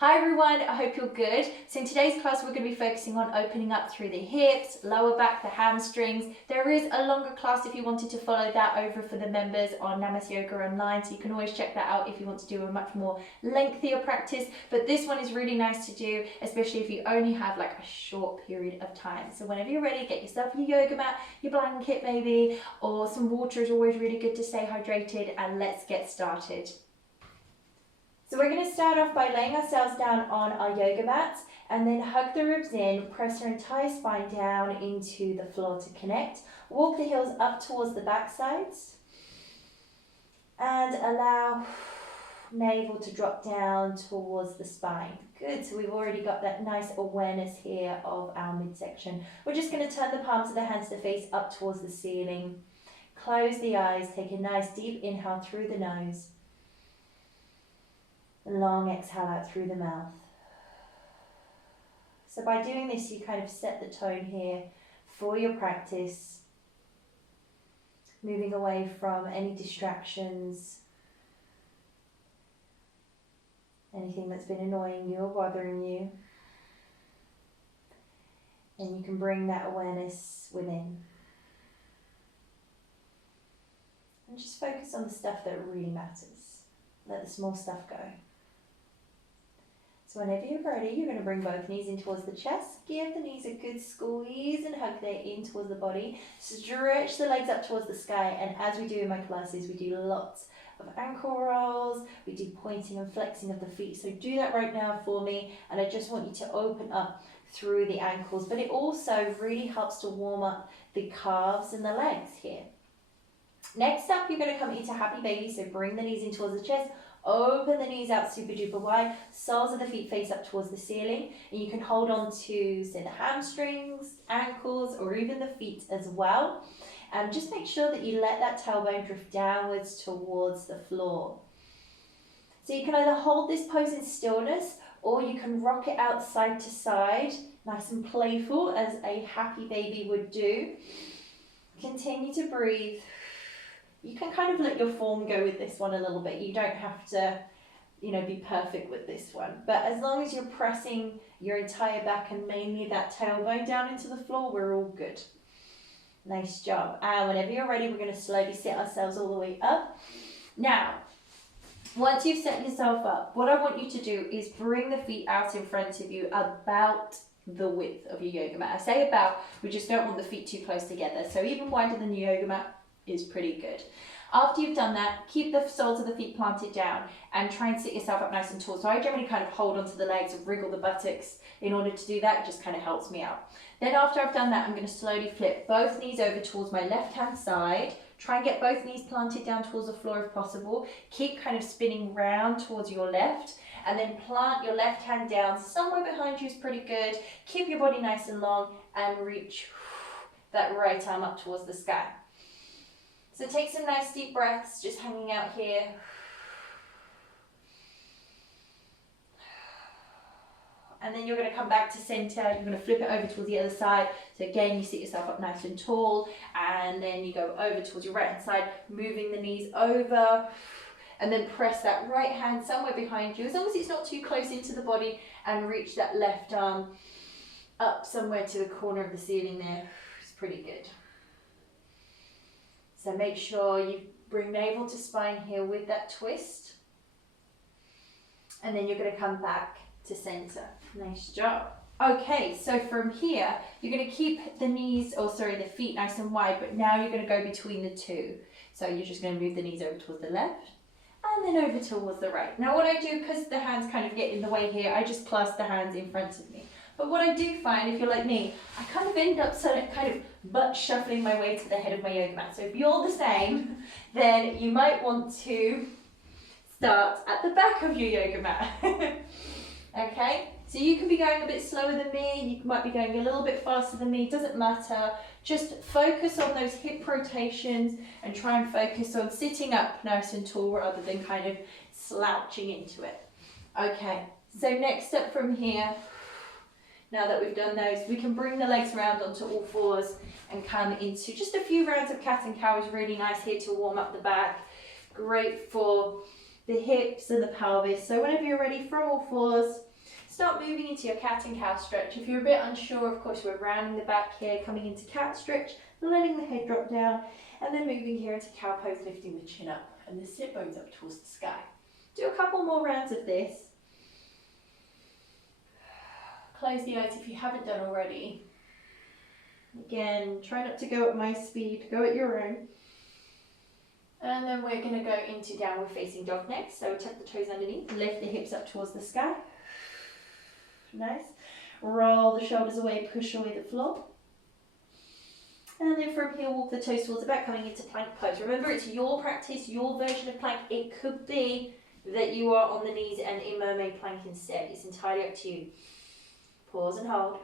Hi everyone, I hope you're good. So in today's class we're going to be focusing on opening up through the hips, lower back, the hamstrings. There is a longer class if you wanted to follow that over for the members on Namas Yoga Online, so you can always check that out if you want to do a much more lengthier practice. But this one is really nice to do, especially if you only have like a short period of time. So whenever you're ready, get yourself your yoga mat, your blanket maybe, or some water is always really good to stay hydrated, and let's get started. So we're going to start off by laying ourselves down on our yoga mats and then hug the ribs in, press your entire spine down into the floor to connect. Walk the heels up towards the back sides and allow navel to drop down towards the spine. Good, so we've already got that nice awareness here of our midsection. We're just going to turn the palms of the hands to face up towards the ceiling. Close the eyes, take a nice deep inhale through the nose. Long exhale out through the mouth. So by doing this, you kind of set the tone here for your practice, moving away from any distractions, anything that's been annoying you or bothering you. And you can bring that awareness within. And just focus on the stuff that really matters. Let the small stuff go. So whenever you're ready, you're going to bring both knees in towards the chest. Give the knees a good squeeze and hug there in towards the body. Stretch the legs up towards the sky. And as we do in my classes, we do lots of ankle rolls. We do pointing and flexing of the feet. So do that right now for me. And I just want you to open up through the ankles. But it also really helps to warm up the calves and the legs here. Next up, you're going to come into happy baby. So bring the knees in towards the chest. Open the knees out super duper wide, soles of the feet face up towards the ceiling, and you can hold on to, say, the hamstrings, ankles, or even the feet as well. And just make sure that you let that tailbone drift downwards towards the floor. So you can either hold this pose in stillness, or you can rock it out side to side, nice and playful, as a happy baby would do. Continue to breathe. You can kind of let your form go with this one a little bit. You don't have to, be perfect with this one. But as long as you're pressing your entire back and mainly that tailbone down into the floor, we're all good. Nice job. And whenever you're ready, we're going to slowly sit ourselves all the way up. Now, once you've set yourself up, what I want you to do is bring the feet out in front of you about the width of your yoga mat. I say about, we just don't want the feet too close together. So even wider than your yoga mat is pretty good. After you've done that, keep the soles of the feet planted down and try and sit yourself up nice and tall. So I generally kind of hold onto the legs and wriggle the buttocks in order to do that. It just kind of helps me out. Then after I've done that, I'm going to slowly flip both knees over towards my left hand side. Try and get both knees planted down towards the floor if possible. Keep kind of spinning round towards your left, and then plant your left hand down. Somewhere behind you is pretty good. Keep your body nice and long and reach that right arm up towards the sky. So take some nice deep breaths, just hanging out here. And then you're going to come back to center. You're going to flip it over towards the other side. So again, you sit yourself up nice and tall. And then you go over towards your right hand side, moving the knees over. And then press that right hand somewhere behind you, as long as it's not too close into the body, and reach that left arm up somewhere to the corner of the ceiling there. It's pretty good. So make sure you bring navel to spine here with that twist. And then you're going to come back to center. Nice job. Okay, so from here, you're going to keep the feet nice and wide, but now you're going to go between the two. So you're just going to move the knees over towards the left and then over towards the right. Now what I do, because the hands kind of get in the way here, I just clasp the hands in front of me. But what I do find, if you're like me, I kind of end up kind of butt shuffling my way to the head of my yoga mat. So if you're the same, then you might want to start at the back of your yoga mat. Okay, so you can be going a bit slower than me, you might be going a little bit faster than me, doesn't matter. Just focus on those hip rotations and try and focus on sitting up nice and tall rather than kind of slouching into it. Okay, so next up from here, now that we've done those, we can bring the legs round onto all fours and come into just a few rounds of cat and cow. Is really nice here to warm up the back. Great for the hips and the pelvis. So whenever you're ready, from all fours, start moving into your cat and cow stretch. If you're a bit unsure, of course, we're rounding the back here, coming into cat stretch, letting the head drop down, and then moving here into cow pose, lifting the chin up and the sit bones up towards the sky. Do a couple more rounds of this. Close the eyes if you haven't done already. Again, try not to go at my speed, go at your own. And then we're going to go into downward facing dog next. So tuck the toes underneath, lift the hips up towards the sky. Nice. Roll the shoulders away, push away the floor. And then from here, walk the toes towards the back, coming into plank pose. Remember, it's your practice, your version of plank. It could be that you are on the knees and in mermaid plank instead. It's entirely up to you. Pause and hold.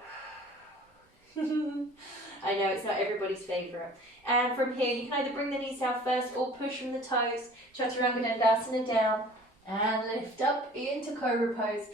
I know it's not everybody's favourite. And from here, you can either bring the knees down first or push from the toes. Chaturanga Dandasana down and lift up into Cobra pose.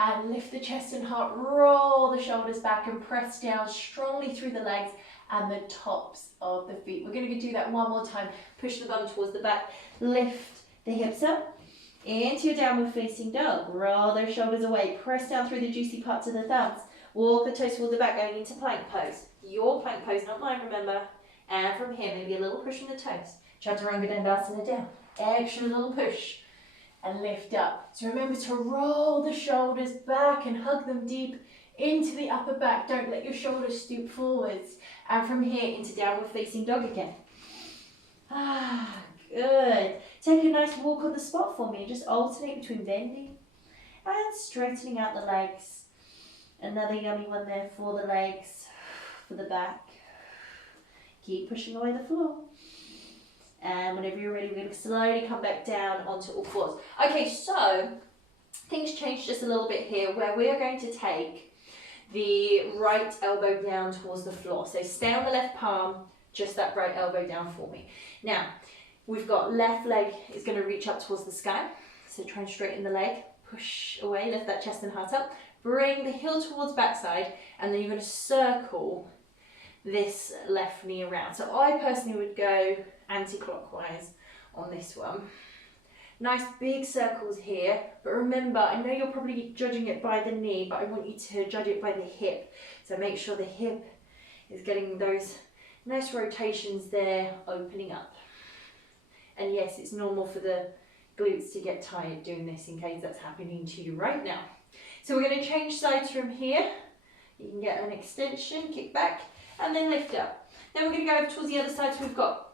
And lift the chest and heart, roll the shoulders back and press down strongly through the legs and the tops of the feet. We're going to do that one more time. Push the bum towards the back, lift the hips up into your downward facing dog. Roll those shoulders away, press down through the juicy parts of the thumbs. Walk the toes towards the back, going into plank pose. Your plank pose, not mine, remember. And from here, maybe a little push from the toes. Chaturanga Dandasana down. Extra little push. And lift up. So remember to roll the shoulders back and hug them deep into the upper back. Don't let your shoulders stoop forwards. And from here into downward facing dog again. Good. Take a nice walk on the spot for me. Just alternate between bending and straightening out the legs. Another yummy one there for the legs, for the back. Keep pushing away the floor. And whenever you're ready, we're going to slowly come back down onto all fours. Okay, so things changed just a little bit here where we are going to take the right elbow down towards the floor. So stay on the left palm, just that right elbow down for me. Now, we've got left leg is going to reach up towards the sky. So try and straighten the leg, push away, lift that chest and heart up. Bring the heel towards backside, and then you're going to circle this left knee around. So I personally would go anti-clockwise on this one. Nice big circles here, but remember, I know you're probably judging it by the knee, but I want you to judge it by the hip. So make sure the hip is getting those nice rotations there, opening up. And yes, it's normal for the glutes to get tired doing this in case that's happening to you right now. So we're going to change sides from here. You can get an extension, kick back, and then lift up. Then we're going to go over towards the other side. So we've got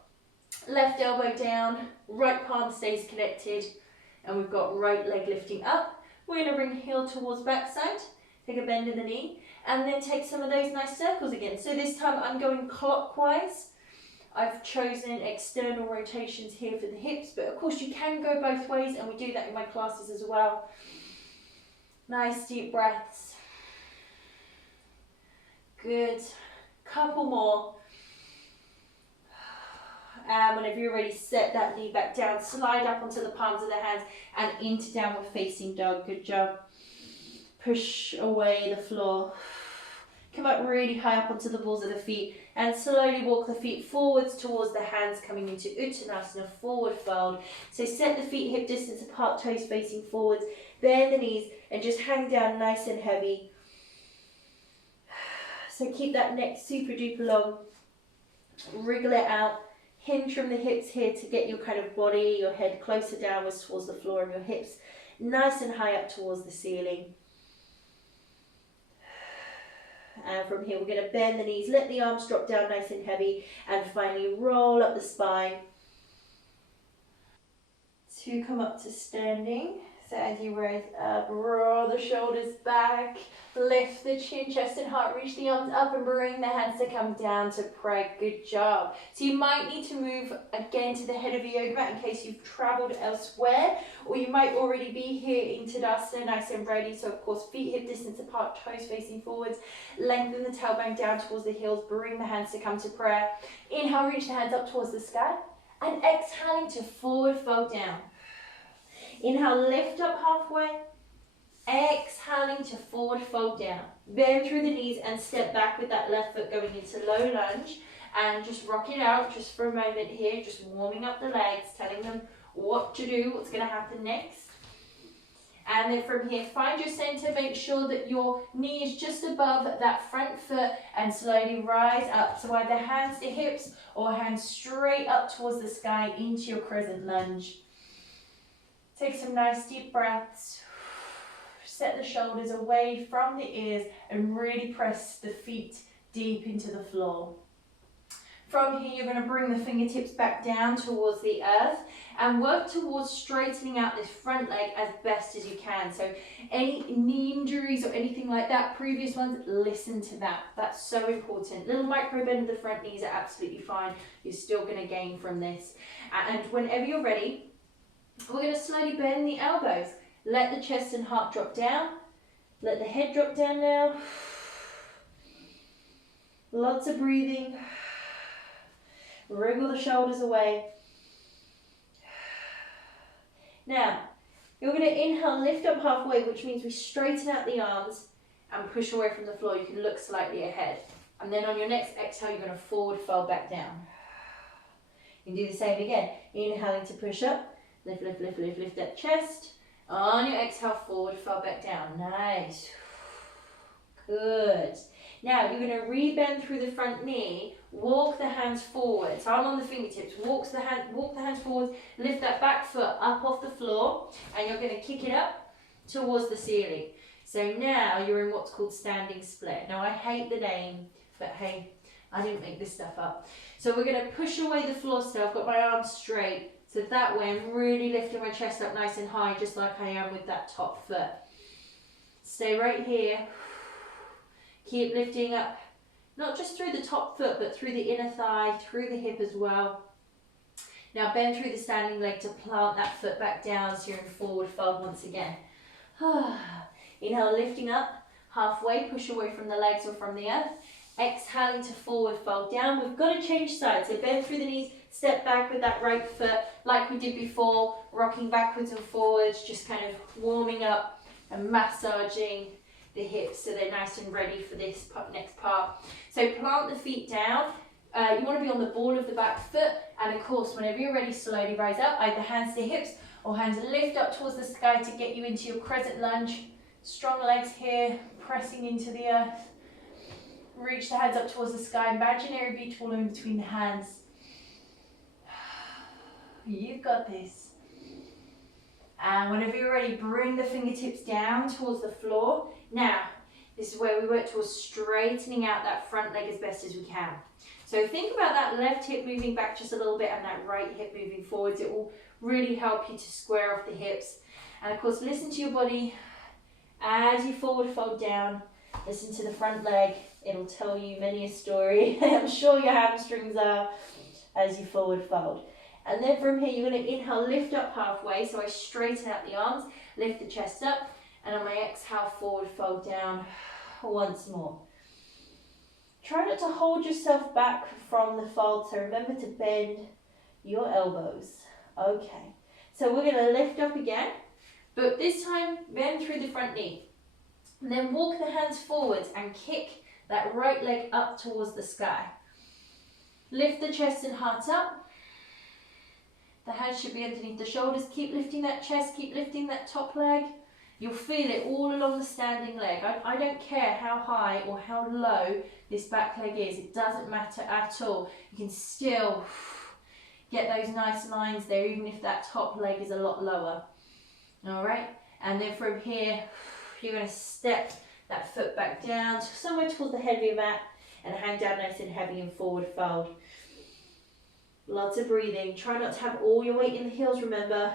left elbow down, right palm stays connected, and we've got right leg lifting up. We're going to bring heel towards backside, take a bend in the knee, and then take some of those nice circles again. So this time I'm going clockwise. I've chosen external rotations here for the hips, but of course you can go both ways, and we do that in my classes as well. Nice deep breaths. Good. Couple more. And whenever you're ready, set that knee back down, slide up onto the palms of the hands and into downward facing dog. Good job. Push away the floor. Come up really high up onto the balls of the feet and slowly walk the feet forwards towards the hands, coming into Uttanasana, forward fold. So set the feet hip distance apart, toes facing forwards, bend the knees and just hang down nice and heavy. So keep that neck super duper long. Wriggle it out. Hinge from the hips here to get your kind of body, your head closer downwards towards the floor and your hips nice and high up towards the ceiling. And from here we're going to bend the knees, let the arms drop down nice and heavy, and finally roll up the spine to come up to standing. So as you rise up, roll the shoulders back, lift the chin, chest and heart, reach the arms up and bring the hands to come down to pray. Good job. So you might need to move again to the head of your yoga mat in case you've travelled elsewhere, or you might already be here in Tadasana, nice and ready. So of course, feet hip distance apart, toes facing forwards, lengthen the tailbone down towards the heels, bring the hands to come to prayer. Inhale, reach the hands up towards the sky, and exhaling to forward fold down. Inhale, lift up halfway. Exhaling to forward fold down. Bend through the knees and step back with that left foot going into low lunge. And just rock it out just for a moment here. Just warming up the legs, telling them what to do, what's going to happen next. And then from here, find your center, make sure that your knee is just above that front foot and slowly rise up. So either hands to hips or hands straight up towards the sky into your crescent lunge. Take some nice deep breaths. Set the shoulders away from the ears and really press the feet deep into the floor. From here, you're going to bring the fingertips back down towards the earth and work towards straightening out this front leg as best as you can. So any knee injuries or anything like that, previous ones, listen to that. That's so important. Little micro bend of the front knees are absolutely fine. You're still going to gain from this. And whenever you're ready, we're going to slowly bend the elbows. Let the chest and heart drop down. Let the head drop down now. Lots of breathing. Wriggle the shoulders away. Now, you're going to inhale, lift up halfway, which means we straighten out the arms and push away from the floor. You can look slightly ahead. And then on your next exhale, you're going to forward fold back down. You can do the same again. Inhaling to push up. Lift, lift, lift, lift, lift that chest. On your exhale, forward fold back down. Nice. Good. Now, you're going to re-bend through the front knee. Walk the hands forward. So I'm on the fingertips. Walk the hands forward. Lift that back foot up off the floor. And you're going to kick it up towards the ceiling. So now you're in what's called standing split. Now, I hate the name, but hey, I didn't make this stuff up. So we're going to push away the floor still. I've got my arms straight. So that way I'm really lifting my chest up nice and high, just like I am with that top foot. Stay right here. Keep lifting up, not just through the top foot, but through the inner thigh, through the hip as well. Now bend through the standing leg to plant that foot back down, so you're in forward fold once again. Inhale, lifting up, halfway, push away from the legs or from the earth. Exhaling to forward fold down. We've got to change sides, so bend through the knees, step back with that right foot, like we did before, rocking backwards and forwards, just kind of warming up and massaging the hips so they're nice and ready for this next part. So plant the feet down. You want to be on the ball of the back foot, and of course whenever you're ready, slowly rise up, either hands to hips or hands lift up towards the sky to get you into your crescent lunge. Strong legs here, pressing into the earth. Reach the hands up towards the sky, imaginary beach ball in between the hands. You've got this. And whenever you're ready, bring the fingertips down towards the floor. Now, this is where we work towards straightening out that front leg as best as we can. So think about that left hip moving back just a little bit and that right hip moving forwards. It will really help you to square off the hips. And of course, listen to your body as you forward fold down. Listen to the front leg. It'll tell you many a story. I'm sure your hamstrings are as you forward fold. And then from here, you're going to inhale, lift up halfway. So I straighten out the arms, lift the chest up. And on my exhale, forward fold down once more. Try not to hold yourself back from the fold. So remember to bend your elbows. Okay. So we're going to lift up again. But this time, bend through the front knee. And then walk the hands forwards and kick that right leg up towards the sky. Lift the chest and heart up. The hands should be underneath the shoulders. Keep lifting that chest, keep lifting that top leg. You'll feel it all along the standing leg. I don't care how high or how low this back leg is. It doesn't matter at all. You can still get those nice lines there, even if that top leg is a lot lower. All right, and then from here, you're going to step that foot back down somewhere towards the head of your mat and hang down nice and heavy and forward fold. Lots of breathing. Try not to have all your weight in the heels, remember.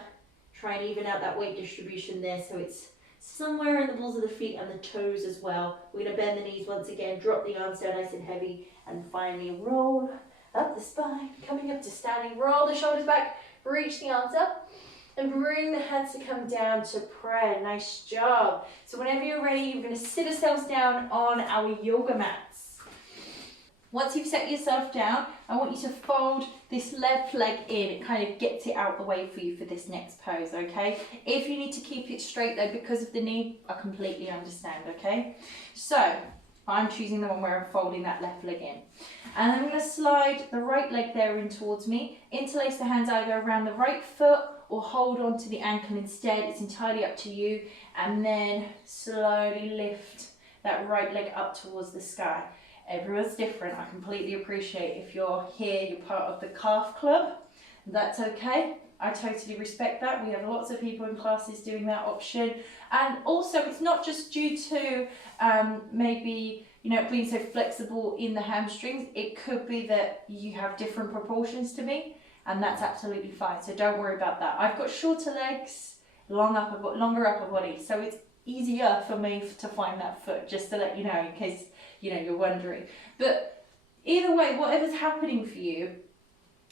Try and even out that weight distribution there so it's somewhere in the balls of the feet and the toes as well. We're going to bend the knees once again, drop the arms down nice and heavy, and finally roll up the spine, coming up to standing. Roll the shoulders back, reach the arms up, and bring the hands to come down to prayer. Nice job. So whenever you're ready, you're going to sit ourselves down on our yoga mats. Once you've set yourself down, I want you to fold this left leg in. It kind of gets it out the way for you for this next pose, okay? If you need to keep it straight though because of the knee, I completely understand, okay? So, I'm choosing the one where I'm folding that left leg in. And I'm going to slide the right leg there in towards me, interlace the hands either around the right foot or hold on to the ankle instead. It's entirely up to you. And then slowly lift that right leg up towards the sky. Everyone's different. I completely appreciate if you're here, you're part of the calf club. That's okay. I totally respect that. We have lots of people in classes doing that option. And also it's not just due to maybe, you know, being so flexible in the hamstrings. It could be that you have different proportions to me, and that's absolutely fine. So don't worry about that. I've got shorter legs, longer upper body. So it's easier for me to find that foot, just to let you know, in case, you know, you're wondering. But either way, whatever's happening for you,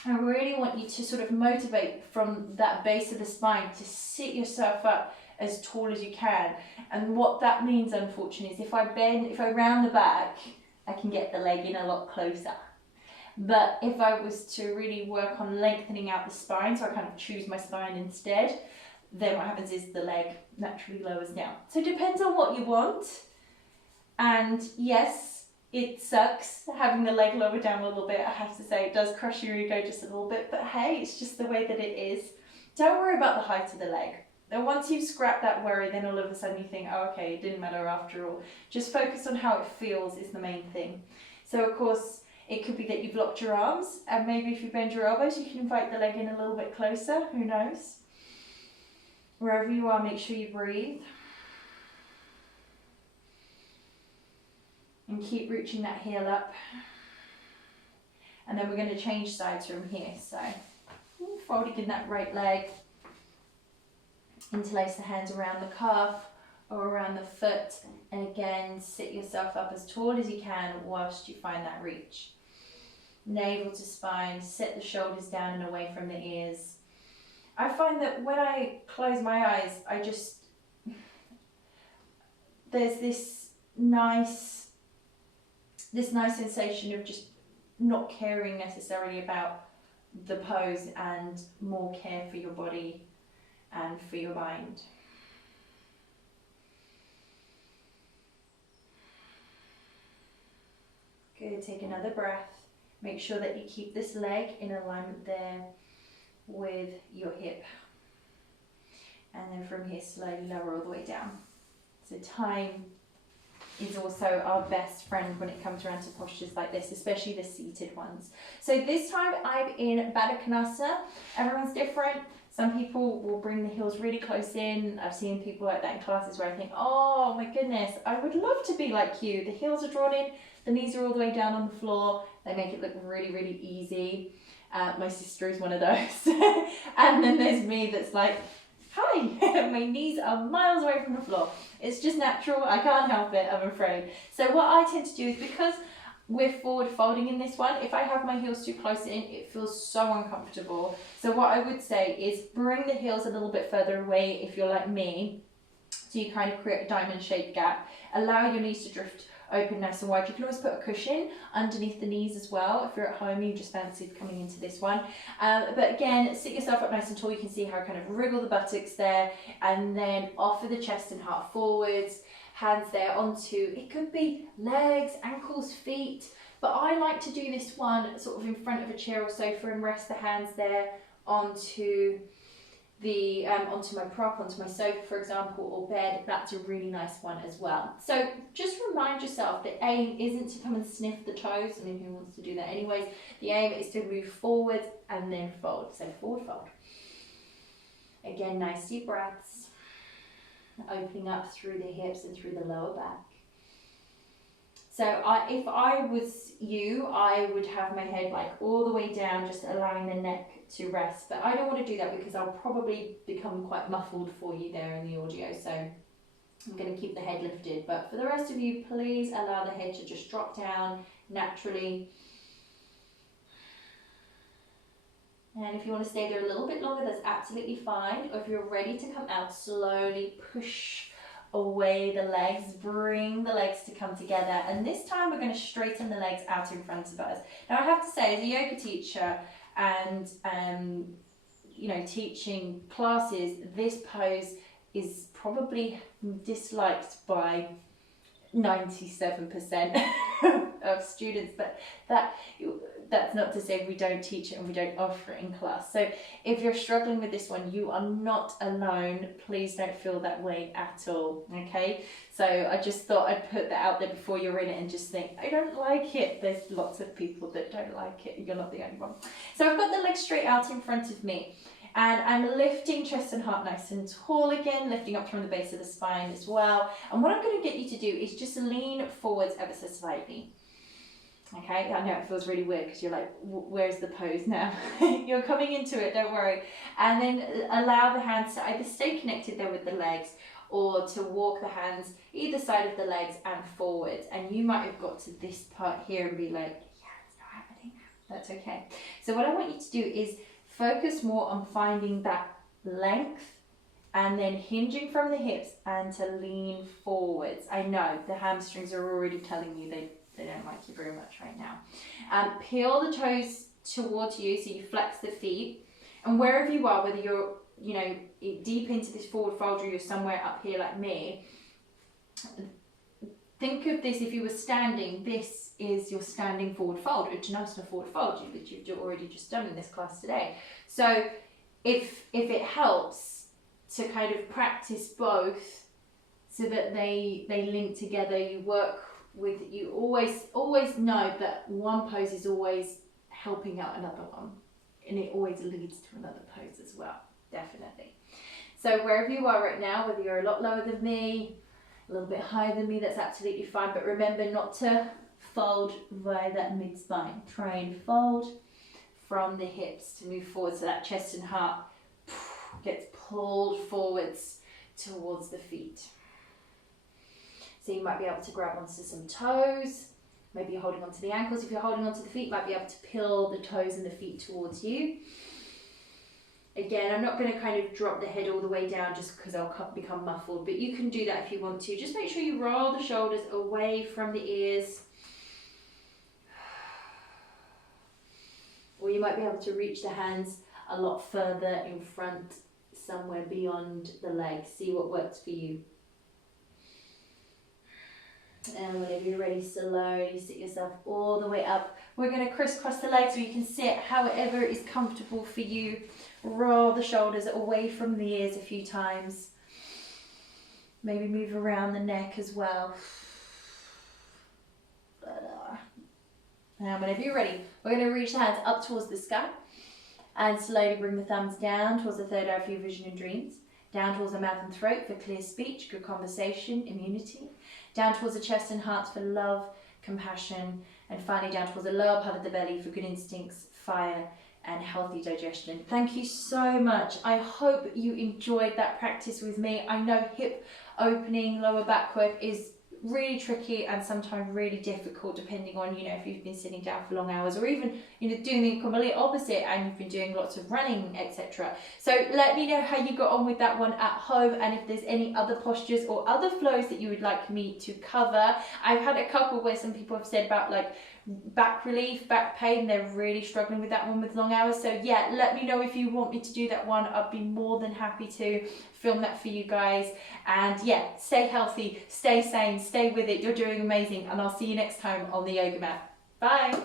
I really want you to sort of motivate from that base of the spine to sit yourself up as tall as you can. And what that means, unfortunately, is if I round the back, I can get the leg in a lot closer. But if I was to really work on lengthening out the spine, so I kind of choose my spine instead, then what happens is the leg naturally lowers down. So it depends on what you want. And yes, it sucks having the leg lower down a little bit. I have to say, it does crush your ego just a little bit, but hey, it's just the way that it is. Don't worry about the height of the leg. And once you've scrapped that worry, then all of a sudden you think, oh, okay, it didn't matter after all. Just focus on how it feels is the main thing. So of course, it could be that you've locked your arms, and maybe if you bend your elbows, you can invite the leg in a little bit closer, who knows? Wherever you are, make sure you breathe. And keep reaching that heel up. And then we're going to change sides from here. So, folding in that right leg. Interlace the hands around the calf or around the foot. And again, sit yourself up as tall as you can whilst you find that reach. Navel to spine, set the shoulders down and away from the ears. I find that when I close my eyes, there's this nice sensation of just not caring necessarily about the pose and more care for your body and for your mind. Good, take another breath. Make sure that you keep this leg in alignment there with your hip. And then from here, slowly lower all the way down. So time is also our best friend when it comes around to postures like this, especially the seated ones. So this time I'm in Baddha Konasana. Everyone's different. Some people will bring the heels really close in. I've seen people like that in classes where I think, oh my goodness, I would love to be like you. The heels are drawn in, the knees are all the way down on the floor. They make it look really, really easy. My sister is one of those. And then there's me that's like, hi, my knees are miles away from the floor. It's just natural, I can't help it, I'm afraid. So what I tend to do is, because we're forward folding in this one, if I have my heels too close in, it feels so uncomfortable. So what I would say is bring the heels a little bit further away if you're like me, so you kind of create a diamond shaped gap. Allow your knees to drift open nice and wide. You can always put a cushion underneath the knees as well. If you're at home, you just fancy coming into this one. But again, sit yourself up nice and tall. You can see how I kind of wriggle the buttocks there, and then offer the chest and heart forwards. Hands there onto, it could be legs, ankles, feet, but I like to do this one sort of in front of a chair or sofa and rest the hands there onto the onto my prop, onto my sofa, for example, or bed. That's a really nice one as well. So just remind yourself the aim isn't to come and sniff the toes. I mean, who wants to do that anyways? The aim is to move forward and then fold. So forward fold. Again, nice deep breaths. Opening up through the hips and through the lower back. So if I was you, I would have my head like all the way down, just allowing the neck to rest. But I don't want to do that because I'll probably become quite muffled for you there in the audio. So I'm going to keep the head lifted. But for the rest of you, please allow the head to just drop down naturally. And if you want to stay there a little bit longer, that's absolutely fine. Or if you're ready to come out, slowly push away the legs, bring the legs to come together. And this time we're going to straighten the legs out in front of us. Now I have to say, as a yoga teacher and you know, teaching classes, this pose is probably disliked by 97% of students, but that's not to say we don't teach it and we don't offer it in class. So if you're struggling with this one, you are not alone. Please don't feel that way at all, okay? So I just thought I'd put that out there before you're in it and just think, I don't like it. There's lots of people that don't like it. You're not the only one. So I've got the legs straight out in front of me. And I'm lifting chest and heart nice and tall again, lifting up from the base of the spine as well. And what I'm going to get you to do is just lean forwards ever so slightly. Okay, I know it feels really weird because you're like, where's the pose now? You're coming into it, don't worry. And then allow the hands to either stay connected there with the legs or to walk the hands either side of the legs and forwards. And you might have got to this part here and be like, yeah, it's not happening. That's okay. So what I want you to do is focus more on finding that length and then hinging from the hips and to lean forwards. I know the hamstrings are already telling you they don't like you very much right now. Peel the toes towards you so you flex the feet. And wherever you are, whether you're deep into this forward fold or you're somewhere up here like me, think of this, if you were standing, this is your standing forward fold, Uttanasana forward fold, that you've already just done in this class today. So if it helps to kind of practice both so that they link together, you work with, you always know that one pose is always helping out another one, and it always leads to another pose as well, definitely. So wherever you are right now, whether you're a lot lower than me, a little bit higher than me, that's absolutely fine. But remember not to fold via that mid-spine. Try and fold from the hips to move forward so that chest and heart gets pulled forwards towards the feet. So you might be able to grab onto some toes. Maybe you're holding onto the ankles. If you're holding onto the feet, you might be able to peel the toes and the feet towards you. Again, I'm not going to kind of drop the head all the way down just because I'll become muffled, but you can do that if you want to. Just make sure you roll the shoulders away from the ears. Or you might be able to reach the hands a lot further in front, somewhere beyond the legs. See what works for you. And whenever you're ready, slowly sit yourself all the way up. We're going to crisscross the legs, or you can sit however is comfortable for you. Roll the shoulders away from the ears a few times. Maybe move around the neck as well. Now whenever you're ready, we're going to reach the hands up towards the sky and slowly bring the thumbs down towards the third eye for your vision and dreams. Down towards the mouth and throat for clear speech, good conversation, immunity. Down towards the chest and heart for love, compassion. And finally down towards the lower part of the belly for good instincts, fire, and healthy digestion. Thank you so much. I hope you enjoyed that practice with me. I know hip opening, lower back work is really tricky and sometimes really difficult depending on, if you've been sitting down for long hours, or even, doing the complete opposite and you've been doing lots of running, etc. So let me know how you got on with that one at home, and if there's any other postures or other flows that you would like me to cover. I've had a couple where some people have said about like back relief, back pain, they're really struggling with that one with long hours. So yeah, let me know if you want me to do that one. I'd be more than happy to film that for you guys. And yeah, stay healthy, stay sane, stay with it. You're doing amazing, and I'll see you next time on the yoga mat. Bye.